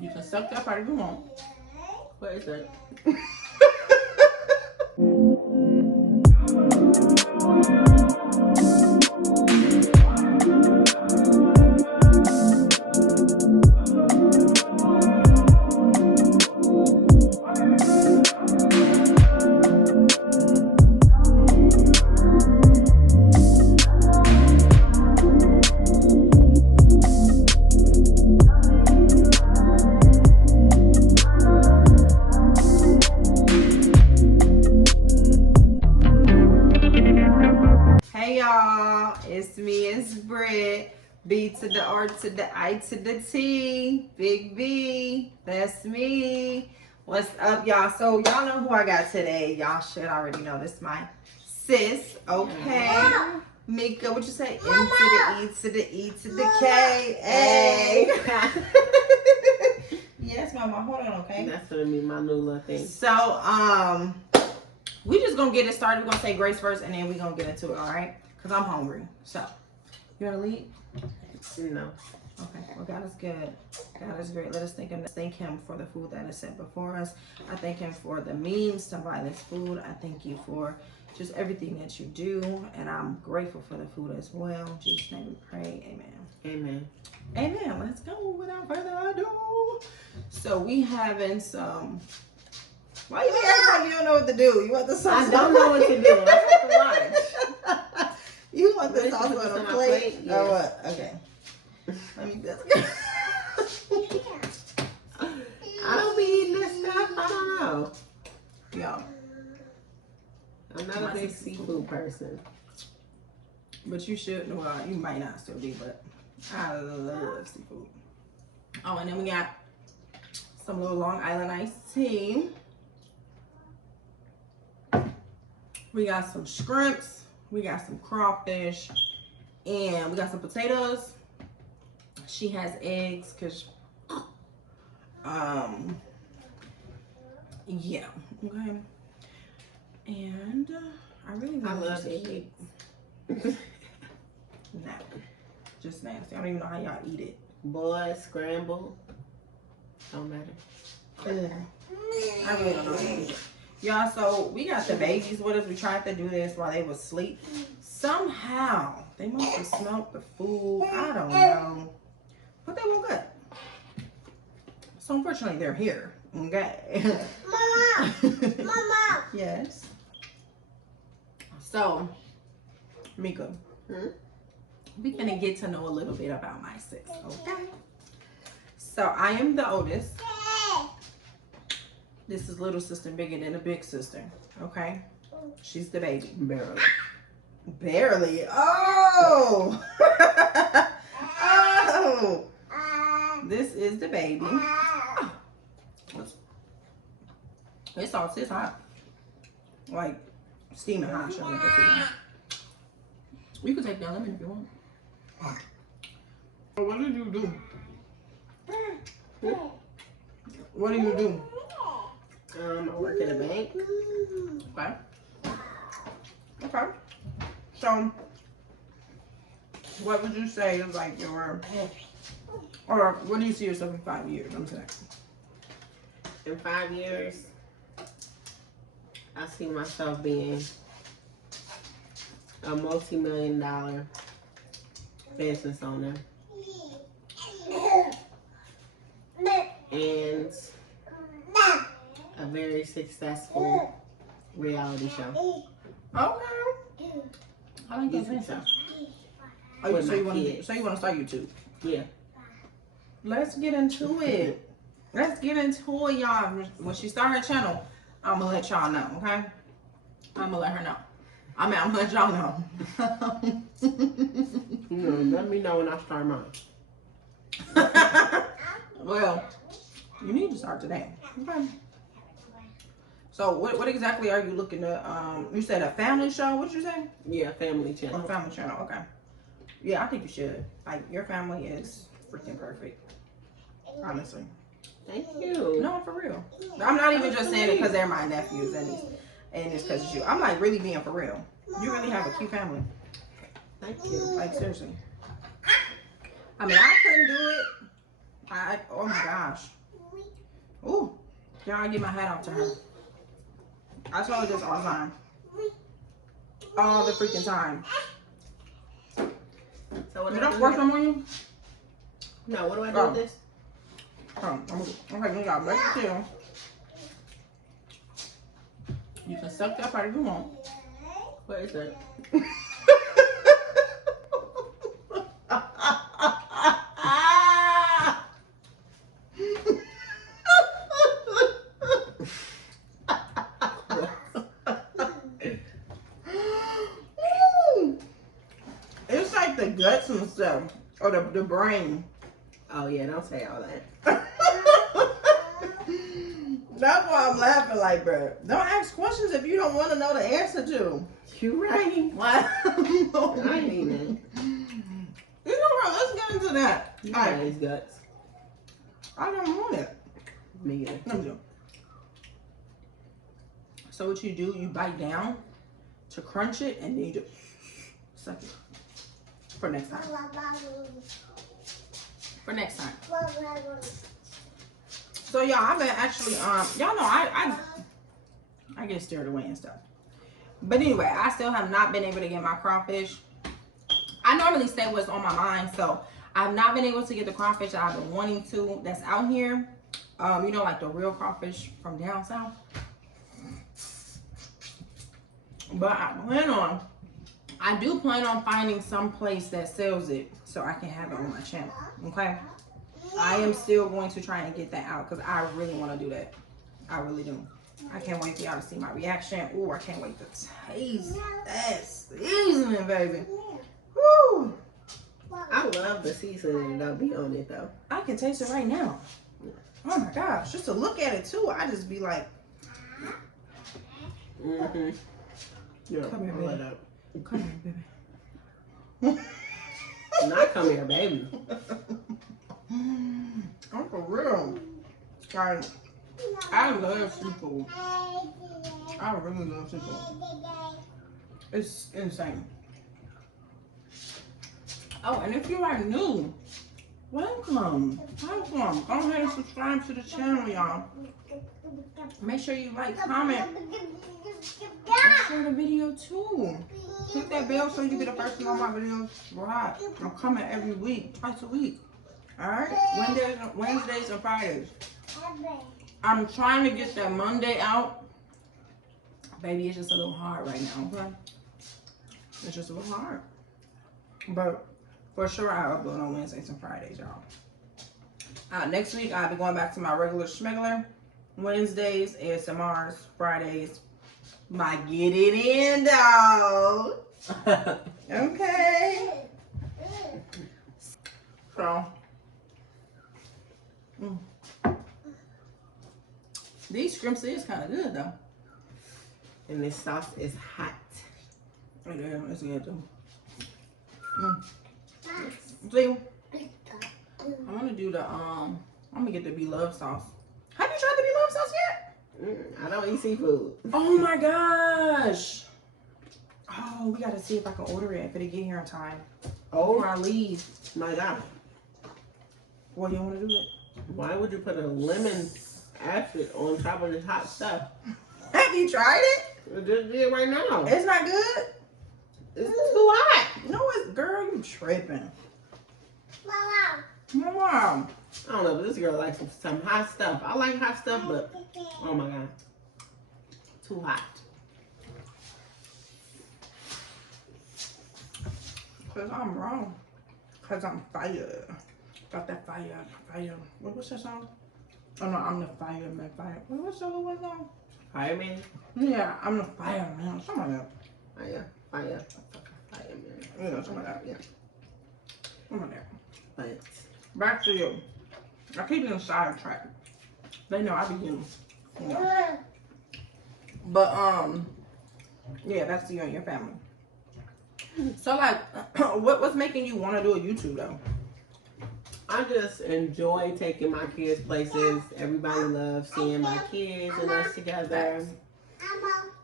You can suck that part if you want. What is that? Hey y'all, it's me, it's Britt. B to the R to the I to the T. Big B, that's me. What's up, y'all? So y'all know who I got today. Y'all should already know this. My sis, okay. Mika, what you say? M to the E to the E to the K. Hey. Yes, mama. Hold on, okay? That's gonna be my new little thing. So, we just gonna get it started. We're gonna say grace first, and then we're gonna get into it, all right? Because I'm hungry. So, you wanna lead? No. Okay. Well, God is good. God is great. Let us thank Him for the food that is set before us. I thank Him for the means to buy this food. I thank you for just everything that you do, and I'm grateful for the food as well. In Jesus' name we pray. Amen. Amen. Amen. Let's go without further ado. So we having some. Why you acting like you don't know what to do? You want the sauce? I don't know what to do. I have to watch. You want the Really? sauce Put on this a on my plate? plate? Or Yes. what? Okay. Let me just I don't be eating this stuff. I don't know. Yo, I'm not a big seafood person. but you should. Well, you might not still be, but I love seafood. Oh, and then we got some little Long Island iced tea. We got some shrimps. We got some crawfish. And we got some potatoes. She has eggs because, yeah. Okay. And I really I want love to eggs. No, just nasty. I don't even know how y'all eat it. Boiled, scrambled. Don't matter. Ugh. I really don't know how to eat it. Y'all, so we got the babies with us. We tried to do this while they was asleep. Somehow, they must have smelled the food. I don't know. But they woke up. So unfortunately, they're here. Okay. Mama! Mama! Yes. So, Mika, we gonna get to know a little bit about my sis, okay? So I am the oldest. This is little sister bigger than a big sister, okay? She's the baby. Barely. Barely. Oh! Oh! This is the baby. This sauce is hot. Like steaming hot. You can take that lemon if you want. What did you do? What do you do? I work in a bank. Okay. Okay. So, what would you say is like your, or what do you see yourself in 5 years? I'm saying. In 5 years, I see myself being a multi-million-dollar business owner. And a very successful reality show. Okay. I like that YouTube answer. show. Oh, With so my you want to? kids. So you want to start YouTube? Yeah. Let's get into it. Let's get into it, y'all. When she start her channel, I'm gonna let y'all know. Okay? I'm gonna let her know. I'm gonna let y'all know. Let me know when I start mine. Well, you need to start today. Okay. So what exactly are you looking to? You said a family show. What'd you say? Yeah, family A channel. family channel. Okay. Yeah, I think you should. Like your family is freaking perfect. Honestly. Thank you. No, for real. I'm not even just saying it because they're my nephews and it's because it's you. I'm like really being for real. You really have a cute family. Thank you. Like seriously. I mean, I couldn't do it. Oh my gosh. Ooh, y'all, I get my hat off to her. I tell her this all the time. All the freaking time. So what Did do I I do squirt here? some on you? No, what do I do Oh. with this? Okay, you got back to you. You can suck that part if you want. What is that? It's like the guts and stuff, or the brain. Oh yeah, don't say all that. That's why I'm laughing, like, bro. Don't ask questions if you don't want to know the answer to. You right. Why? I ain't even. You know what? Let's get into that. You All got right. his guts. I don't want it. Me either. Let me do. So what you do, you bite down to crunch it, and then you just suck it. For next time. For next time. So y'all, I've been actually y'all know I get scared away and stuff. But anyway, I still have not been able to get my crawfish. I normally say what's on my mind, so I've not been able to get the crawfish that I've been wanting to that's out here. You know, like the real crawfish from down south. But I do plan on finding some place that sells it so I can have it on my channel. Okay? I am still going to try and get that out because I really want to do that. I really do. I can't wait for y'all to see my reaction. Ooh, I can't wait to taste that seasoning, baby. Woo! I love the seasoning that'll be on it though. I can taste it right now. Oh my gosh, just to look at it too, I just be like, Mm-hmm. Yeah, Come here, I'll baby. let up. come here, baby. Not come here, baby. I'm for real. Guys, I love seafood. I really love seafood. It's insane. Oh, and if you are new, welcome. Welcome. Go ahead and subscribe to the channel, y'all. Make sure you like, comment, and share the video too. Click that bell so you be the first to know my videos. Right. I'm coming every week, twice a week. Alright? Wednesdays and Fridays. I'm trying to get that Monday out. Baby, it's just a little hard right now, okay? It's just a little hard. But for sure, I'll upload on Wednesdays and Fridays, y'all. Next week, I'll be going back to my regular schmegular. Wednesdays, ASMRs. Fridays, my get it in, dog. Okay. So, these scrimps is kind of good, though. And this sauce is hot. Yeah, it's good, too. See, I want to do the, I'm going to get the Beloved sauce. Have you tried the Beloved sauce yet? I don't eat seafood. Oh my gosh. Oh, we got to see if I can order it if it'll get here in time. Oh Before I leave. my God. Well, you want to do it? Why would you put a lemon acid on top of this hot stuff? Have you tried it? I just did right now. It's not good? It's too hot. No, it's, girl, you tripping. Mama. Mom. I don't know, but this girl likes some hot stuff. I like hot stuff, but oh my God. Too hot. Because I'm wrong. Because I'm fire. Got that fire. What's that song? Oh no, I'm the fireman. What's the other one song? Fireman? Yeah, I'm the fireman. Something like that. Fireman. Yeah, something like that. Yeah. Something like that. But Back to you. I keep getting sidetracked. They know I be getting, you know. But yeah, that's to you and your family. So like, what's making you want to do a YouTube though? I just enjoy taking my kids places. Everybody loves seeing my kids and us together.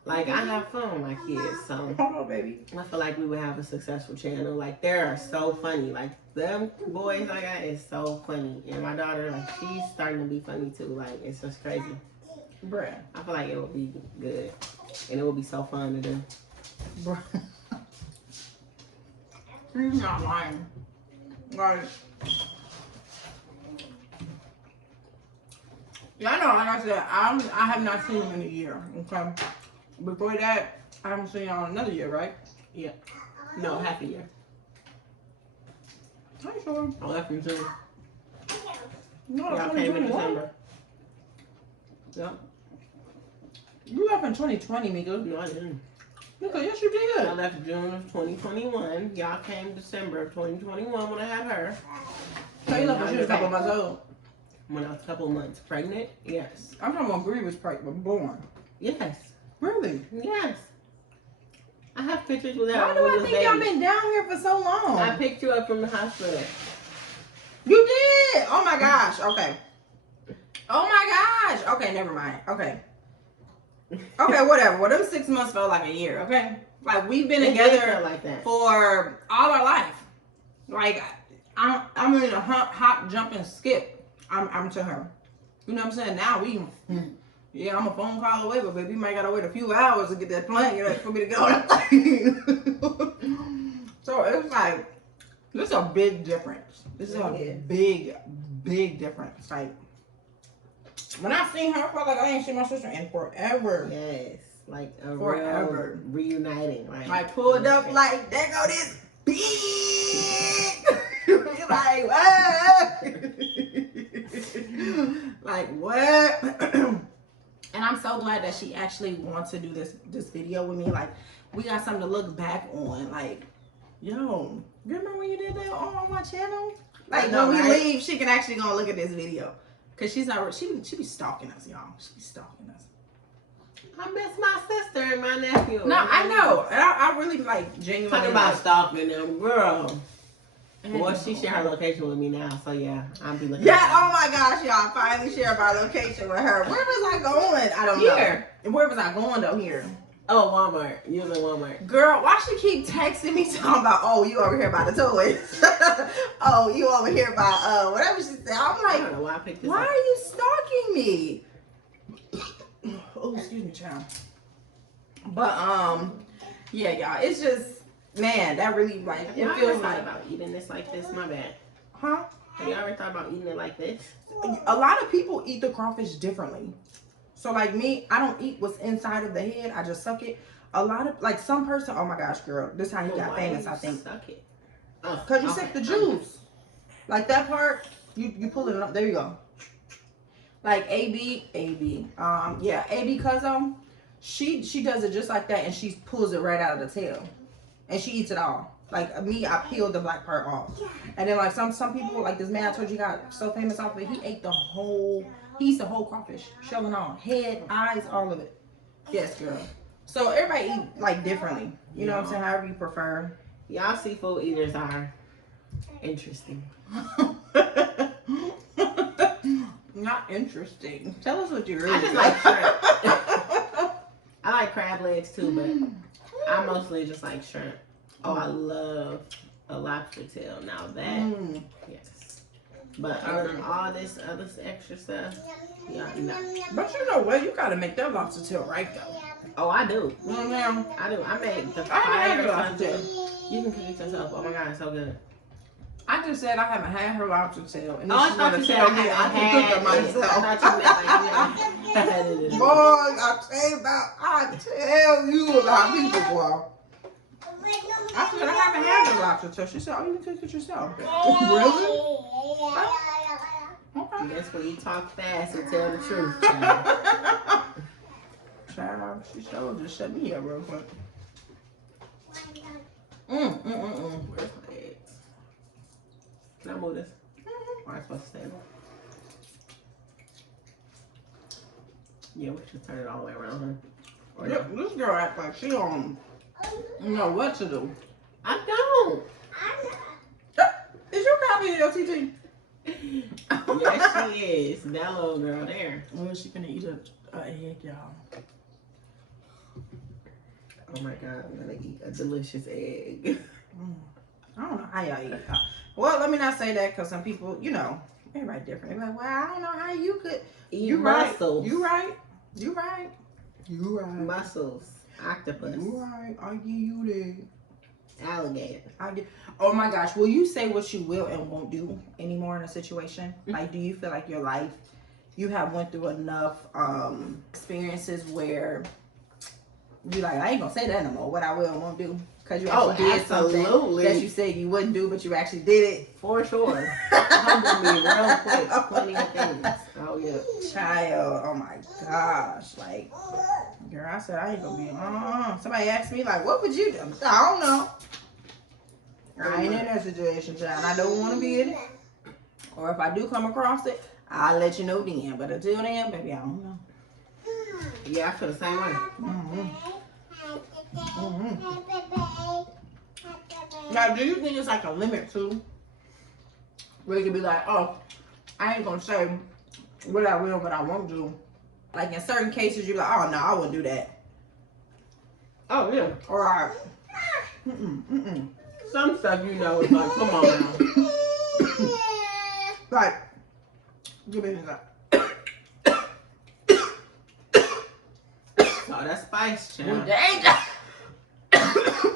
Like, I have fun with my kids, so Hold on, baby. I feel like we would have a successful channel. Like, they are so funny. Like, them boys I got is so funny. And my daughter, like, she's starting to be funny too. Like, it's just crazy. Bruh. I feel like it will be good. And it will be so fun to do. Bruh. He's not lying. Like, yeah, I know, like I said, I have not seen him in a year. Okay. Before that, I haven't seen him in another year, right? Yeah. No, half a year. Are you sure? I left in June. No, Y'all came in 2021. December. Yep. You left in 2020, Mika. No, I didn't. Mika, yes, you did. I left June of 2021. Y'all came December of 2021 when I had her. So you left when she was a couple months old. When I was a couple months pregnant, yes. I'm talking about Bree was born. Yes. Really? Yes. I have pictures with Why that. do I think y'all been down here for so long? I picked you up from the hospital. You did? Oh my gosh. Okay. Oh my gosh. Okay, never mind. Okay. Okay, whatever. Well, them 6 months felt like a year, okay? Like, we've been It did together feel like that. for all our life. Like, I'm in a hop, jump, and skip. I'm to her. You know what I'm saying? Now yeah, I'm a phone call away, but baby, you might gotta wait a few hours to get that plane, for me to get on that plane. So it's like, this is a big difference. This is a big difference. Like, when I seen her, I felt like I ain't seen my sister in forever. Yes. Like a Forever. real reuniting. Like, I pulled up like, there go this big. You're like, what? Like, what? And I'm so glad that she actually wants to do this video with me. Like, we got something to look back on. Like, yo, you remember when you did that on my channel? Like, No, when we right? leave, she can actually go and look at this video. Cause she's not, she be stalking us, y'all. She be stalking us. I miss my sister and my nephew. No, I know. And I really like genuinely. Talking about stalking them, girl. like, Well, she share her location with me now, so yeah, I'll be looking. yeah, oh my gosh, y'all. Finally share my location with her. Where was I going? I don't know. Here. Where was I going though? Here. Oh, Walmart. You was in Walmart. Girl, why she keep texting me talking about, oh, you over here by the toys? Oh, you over here by whatever she said. I'm I like, don't know why I picked this why up. are you stalking me? Oh, excuse me, child. But yeah, y'all. It's just, man, that really like Have it you ever feels thought like, about eating this like this? My bad. huh? Have you ever thought about eating it like this? A lot of people eat the crawfish differently. So like me, I don't eat what's inside of the head. I just suck it. A lot of, like some person, oh my gosh, girl. This is how he got Why famous, you I think. Suck it. Oh, Because you okay. suck the juice. Like that part, you pull it up. There you go. Like AB Cuzzo, she does it just like that, and she pulls it right out of the tail. And she eats it all. Like me, I peeled the black part off. And then like some people, like this man I told you got so famous off of it, he eats the whole crawfish, shell and all. Head, eyes, all of it. Yes, girl. So everybody eat like differently. You know what I'm saying? However you prefer. Y'all seafood eaters are interesting. Not interesting. Tell us what you really I just like shrimp. I like crab legs too, but I mostly just like shrimp. Oh, I love a lobster tail. Now that, yes. But other than all this other extra stuff, yeah, no. But you know what? You gotta make that lobster tail right though. Oh, I do. You know what I'm saying? I do. I made the I haven't had fire lobster something. tail. You can cook it yourself. Oh my god, it's so good. I just said I haven't had her lobster tail. And Oh, I she's thought gonna you said tell I me had I can cook it myself. I thought you meant like, Boy, I tell you about people, boy. I said I haven't had the lobster tail. She said, oh, you can cook it yourself. Really? Okay. That's when you talk fast and tell the truth. Child. Child, she sure just shut me up real quick. Where's Where's my eggs? Can I move this? Or am I supposed to stand? Yeah, we should turn it all the way around, huh? Or no? This girl act like she don't know what to do. I don't. Is your copy of your TT? Yes, she is. That little girl there. Well, she finna eat a egg, y'all. Oh my God, I'm gonna eat a delicious egg. I don't know how y'all eat. Well, let me not say that because some people, you know, everybody different. They're like, well, I don't know how you could. Eat You mussels. right. You right. You right. You right. Mussels. Octopus. You right. I give you that. Alligator. Oh my gosh, will you say what you will and won't do anymore in a situation? Like, do you feel like your life, you have went through enough experiences where you like, I ain't gonna say that no more, what I will and won't do? Because you actually did something that you said you wouldn't do, but you actually did it. For sure. Humble me real quick. Plenty of things. Oh yeah. Child, oh my gosh. Like, girl, I said I ain't gonna be, Somebody asked me, like, what would you do? I don't know. I ain't in that situation, child. I don't want to be in it. Or if I do come across it, I'll let you know then. But until then, baby, I don't know. Yeah, I feel the same way. Now, do you think it's like a limit too? Where you can be like, oh, I ain't gonna say what I will, but I won't do. Like in certain cases, you're like, oh no, I wouldn't do that. Oh yeah. Or Some stuff you know is like, come on now. like, give me that. Oh, that's spice, child.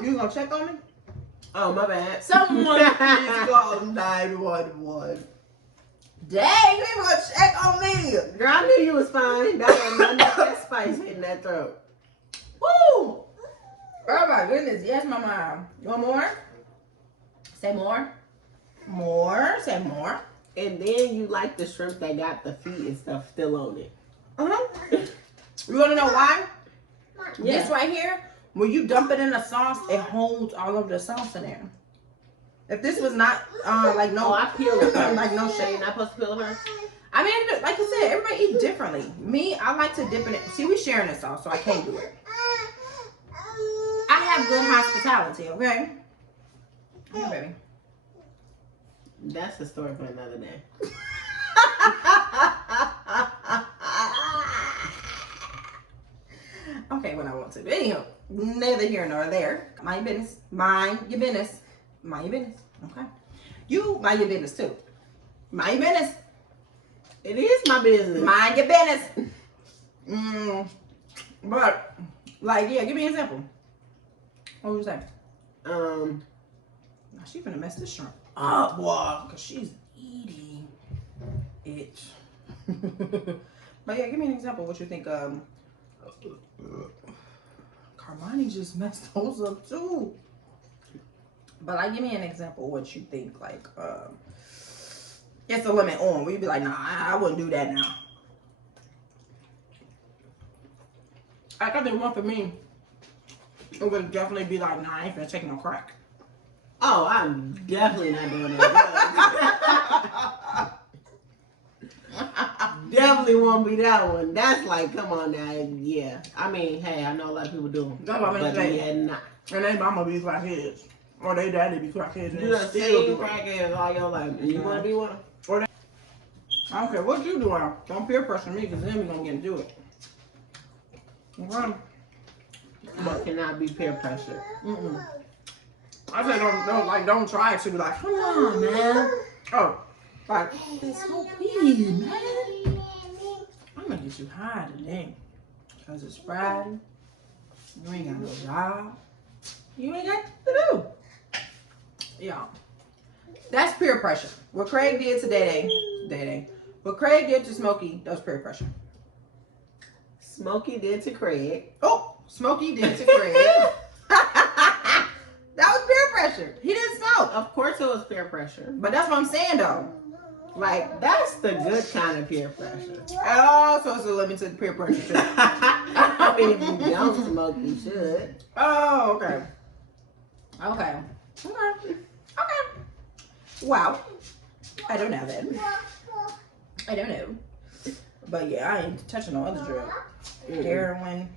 You gonna check on me? Oh, my bad. Someone please call 911. Dang, you ain't gonna check on me. Girl, I knew you was fine. That was none of that spice hitting that throat. Woo! Oh my goodness, yes, my mom. You want more? Say more. More. Say more. And then you like the shrimp that got the feet and stuff still on it. You wanna know why? Yeah. This right here, when you dump it in the sauce, it holds all of the sauce in there. If this was not like no, Oh, I peel it. like no You're shade. not supposed to peel her? I mean, like you said, everybody eat differently. Me, I like to dip in it. See, we sharing this sauce, so I can't do it. I have good hospitality, okay? Yeah, baby. That's a story for another day. Okay, when I want to. But anyhow, neither here nor there. Mind your business. Mind your business. Mind your business. Okay. You mind your business too. Mind your business. It is my business. Mind your business. But, like, yeah, give me an example. What would you say? Now, she finna mess this shrimp up, boy, because she's eating it. But yeah, give me an example. What you think? Carmani just messed those up too. But like, give me an example. What you think? Like, it's a limit on. We'd be like, nah, I wouldn't do that now. I think one for me, it would definitely be like, nah, I ain't finna take no crack. Oh, I'm definitely not doing that. Definitely won't be that one. That's like, come on now. Yeah. I mean, hey, I know a lot of people do them. That's what I'm gonna say. Yeah, nah. And they mama be crackheads. Or they daddy be crackheads. And You they done still seen do it. crackheads all your life. And you want to be one? I don't care what you do. Don't peer pressure me, because then we gonna get into it. Okay. But cannot be peer pressure. I say don't try to be like, come on, man. Oh, like, it's so weird, man. I'm gonna get you high today. Because it's Friday. You ain't got no job. You ain't got to do. Y'all. That's peer pressure. What Craig did to Day. What Craig did to Smokey, that was peer pressure. Smokey did to Craig. Oh, Smokey did to Craig. That was peer pressure. He didn't smoke. Of course it was peer pressure. But that's what I'm saying, though. Like, That's the good kind of peer pressure. oh, so it's a limit to peer pressure, too. I mean, if you don't smoke, you should. Oh, okay. Okay. Wow. I don't know then. I don't know. But yeah, I ain't touching no other drug. Heroin.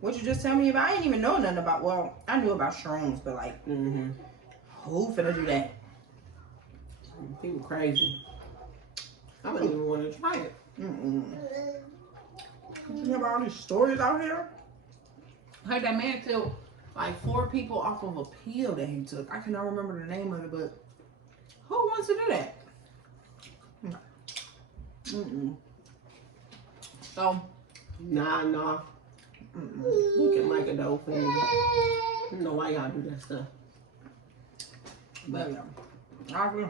What you just tell me about? I ain't even know nothing about, well, I knew about shrooms, but like, who finna do that? People crazy. I wouldn't even want to try it. You have all these stories out here? Hey, that man killed like 4 people off of a pill that he took. I cannot remember the name of it, but who wants to do that? So, Nah. Look at Micah though. I don't know why y'all do that stuff. But yeah. I agree.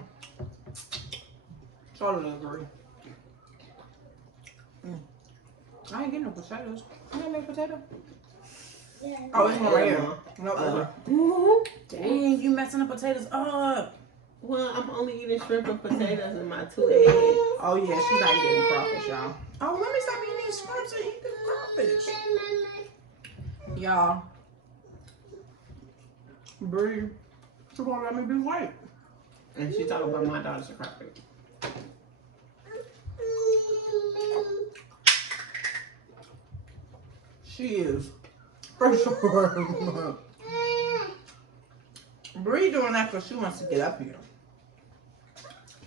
Totally agree. I ain't getting no potatoes. I ain't make potato. Oh, it's one right here. No, dang, you messing the potatoes up. well, I'm only eating shrimp and potatoes and my 2 eggs. Oh yeah, she's not getting crawfish, y'all. Oh, let me stop eating these shrimps and eat the crawfish. Y'all. Bree, she won't let me be white. And she talking about my daughter's a cracker. She is. For sure. Bree doing that because she wants to get up here.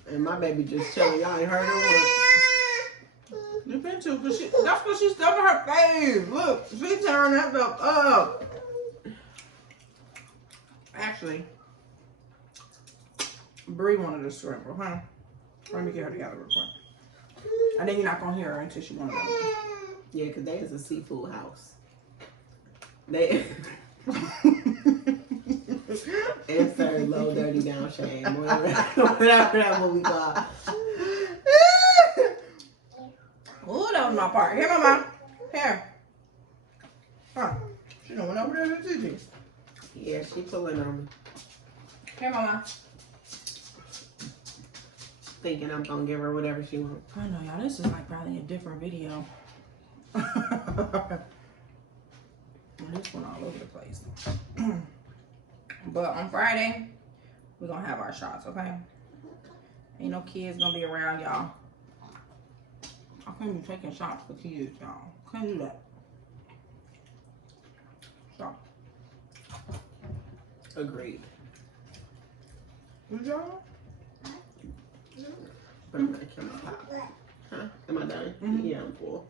And my baby just chilling. Y'all ain't heard her word. You been to, cause that's because she's stuffing her face. Look, she tearing that stuff up. Actually, Bree wanted a shrimp, okay? Let me get her together real quick. And then you're not going to hear her until she wanted them. Yeah, because they is a seafood house. They insert low dirty down shame. Whatever that movie called. Oh, that was my part. Here, Mama. Here. Huh. She done went over there to Gigi's. Yeah, she pulling on me. Here, Mama. Thinking I'm gonna give her whatever she wants. I know, y'all. This is like probably a different video. This one all over the place. But on Friday, we're gonna have our shots, okay? Ain't no kids gonna be around, y'all. I can't be taking shots for kids, y'all. Can't do that. So. Agreed. Good job. But I'm not camera pop. Huh? Am I done? Mm-hmm. Yeah, I'm full.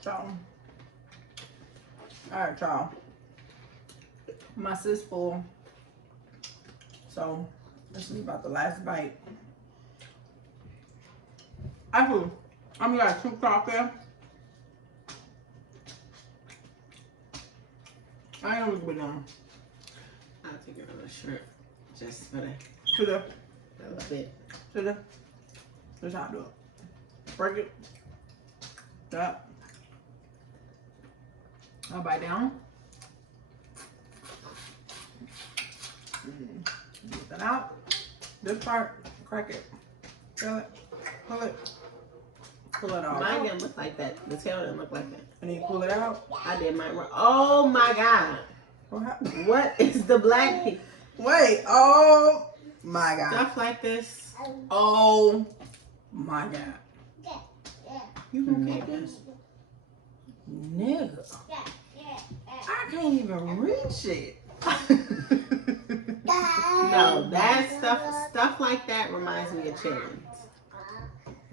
So. Alright, y'all. My sis full. So, this is about the last bite. Actually, I'm gonna 2 coffee. I ain't gonna be done. I'll take another shrimp. Just for that. To the, A little bit. to the. That's how I do it. Break it. That. I'll bite down. Get that out. This part, crack it. Feel it. Pull it. Pull it out. Mine didn't look like that. The tail didn't look like that. And then you pull it out. I did mine wrong. Oh my God. What happened? What is the black piece? Wait. Oh my God. Stuff like this. Oh my God. You gonna get this? Nigga. I can't even reach it. No, that stuff like that reminds me of chillins.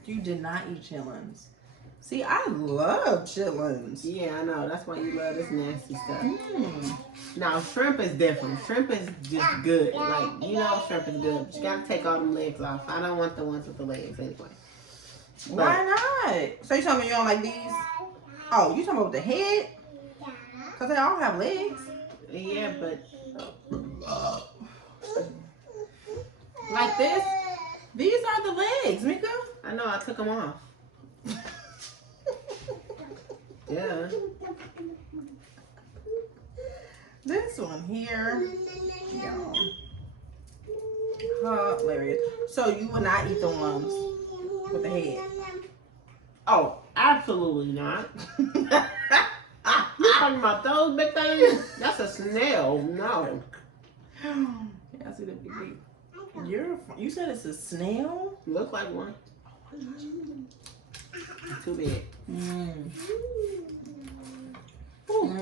You did not eat chitlins. See, I love chitlins. Yeah, I know. That's why you love this nasty stuff. Mm. Now, shrimp is different. Shrimp is just good. Like, you know shrimp is good, but you gotta take all them legs off. I don't want the ones with the legs anyway. Why not? So you telling me you don't like these? Oh, you talking about the head? Because they all have legs. Yeah, but Like this? These are the legs, Mika. I know I took them off. Yeah. This one here. Y'all. Hilarious. So you would not eat the ones with the head? Oh, absolutely not. You talking about those big things? That's a snail. No. Yeah, I see the big beak. You said it's a snail? Look like one. Too big. Mm.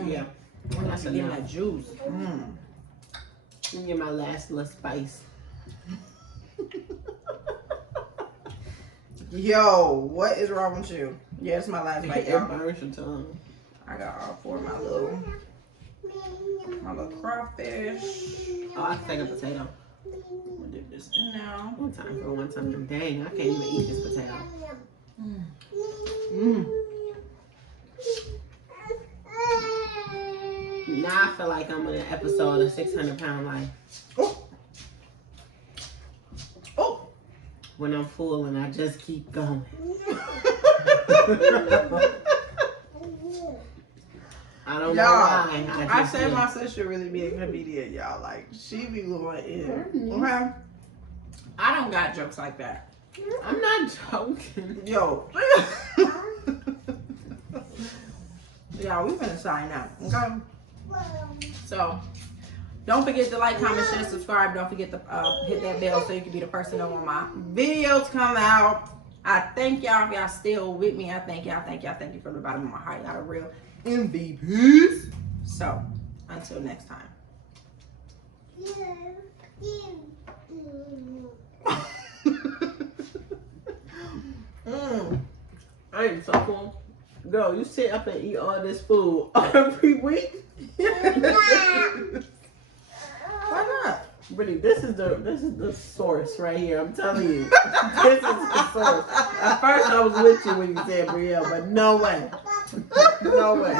Yeah. That's That's getting enough. that juice. Mm. Let me get my last little spice. Yo, what is wrong with you? Yeah, it's my last bite, It y'all. burns your tongue. I got all four of my little crawfish. Oh, I can take a potato. I'm gonna dip this in. No. One time. Dang, I can't even eat this potato. Now I feel like I'm in an episode of 600 Pound Life. Oh. When I'm full and I just keep going. I don't know why. I say my sister really be a comedian, y'all. Like, she be going in. Okay? I don't got jokes like that. I'm not joking. Yo. Y'all, we finna sign out. Okay? So, don't forget to like, comment, share, subscribe. Don't forget to hit that bell so you can be the first to know when my videos come out. I thank y'all if y'all still with me. I thank y'all. Thank you from the bottom of my heart. Y'all are real MVPs. So, until next time. I am so cool. Girl, you sit up and eat all this food every week? Why not? Really, this is the source right here. I'm telling you. This is the source. At first I was with you when you said Brielle, but no way. No way.